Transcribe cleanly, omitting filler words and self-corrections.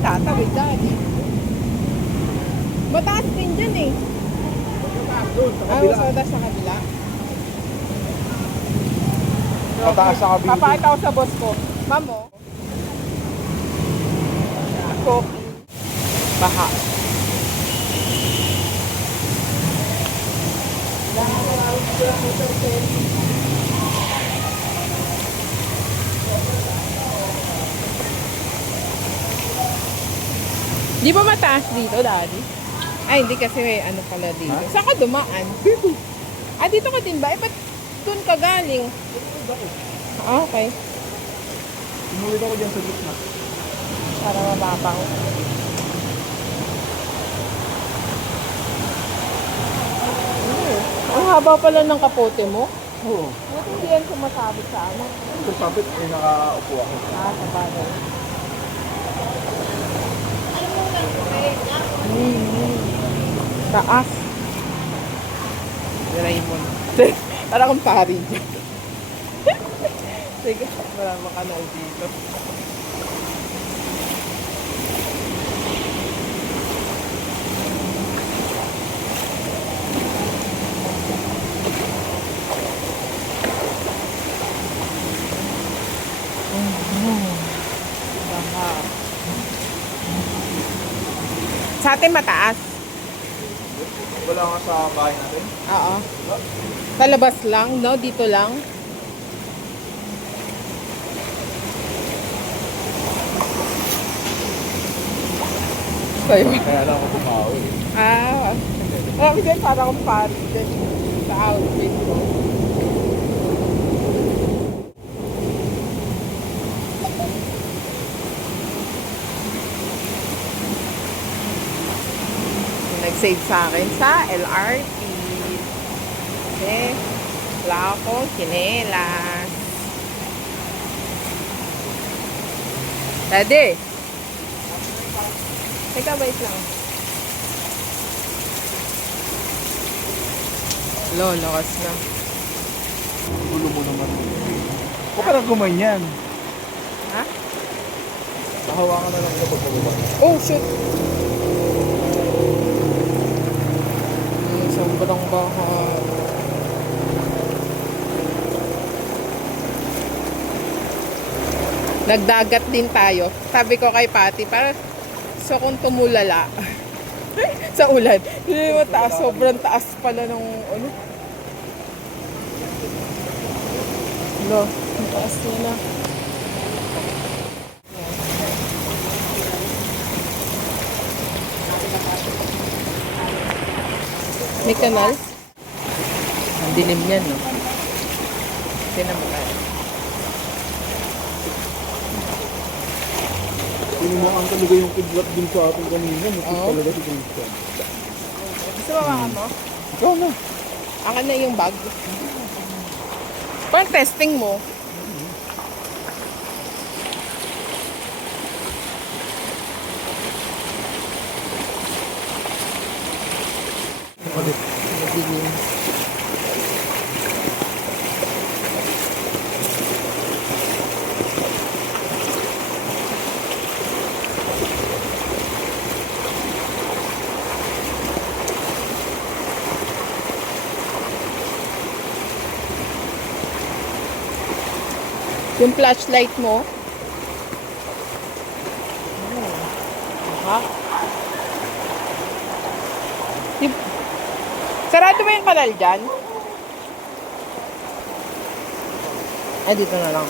tatawid dali. Mataas din dyan eh. Doon, sa Ay, kabila. mas mataas sa kabila. Mataas sa kabila. Papakita ko sa boss ko. Ma'am, oh. Ako. Baha. Di ba mataas dito, Daddy? Ay, hindi kasi may ano pala dito. Ha? Saan ka dumaan? Dito. Ah, dito ka din ba? Eh, ba't doon ka galing? Ah, okay. Umulit ako dyan sa gitna. Para mababaw. Ang haba pala ng kapote mo. Oo. Ba't hindi yan sumasabit sa ano? Sa sabit, ay nakaupo ako. Ah, sa bagay. Taas. Si Raymond. Para kang pari dyan. Sige, wala makanal dito. Baha. Sa atin mataas. Wala nga sa bahay natin. Oo. Sa labas lang, no? Dito lang. Sa'yo. Kaya lang ako bumawi. Ah. Alam mo dyan, parang akong pari dyan. Sa outfit ko. Nag-save sa akin sa LRT. Kasi wala akong kinelas. Daddy! Teka, wait lang. Lo, lakas na. Gulo mo naman. Huwag ka na gumanyan. Ha? Kahawakan na lang ito pagkababa. Oh, shoot! Sobrang baha. Nagdagat din tayo. Sabi ko kay Patty, para so kung tumulala sa ulan. Hindi mo taas, sobrang taas pala ng ano. No, ang taas nila. May kanal? Ang dilim niyan, no? Tingnan mo tayo. Pinumakan talaga yung kidlat din sa atin kanina. Mukit Oo. talaga si Christian. Gusto mo baka mo? Ikaw na. Akin na yung bag. Parang testing mo. Ulit. Madilim. Yung flashlight mo. Ha? Sarado ba yung kanal dyan? Ay, dito na lang.